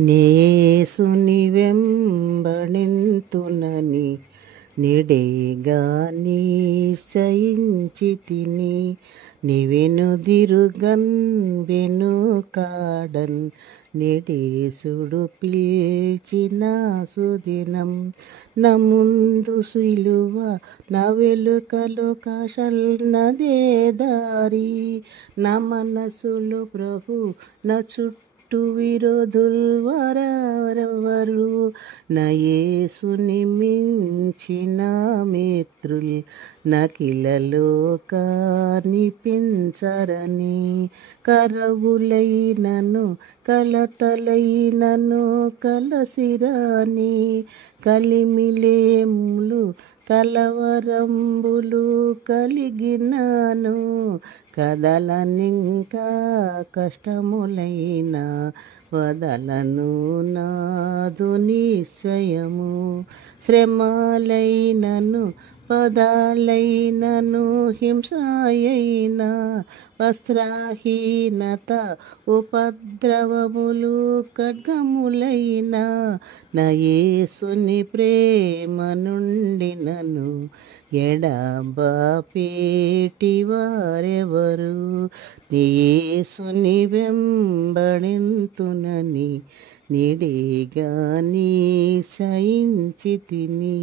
నేసుని వెంబడింతునని నిడేగా నిశ్చయించి తిని నివెనుదిరుగన్ వెనుకాడన్ నిడేసుడు పిల్చిన సుదినం నా ముందు సిలువ నా వెలుకలో కషల్నదే దారి నా మనసులో ప్రభు నా చుట్టూ విరోధుల్ వరెవరు నా యేసుని మించిన మిత్రుల్ నకిలలో కనిపించరని కరవులైనను కలతలైనను కలసిరాని కలిమిలేములు కలవరంబులు కలిగినాను కదలనింకా కష్టములైన వదలను నాదు నిశ్చయము శ్రమలైనను పదాలైనను హింసయైన వస్త్రహీనత ఉపద్రవములు ఖడ్గములైన నా యేసుని ప్రేమ నుండి నన్ను ఎడబాపేటి వారెవరు నీ యేసుని వెంబడింతునని నిడిగా నిశ్చయించి తిని.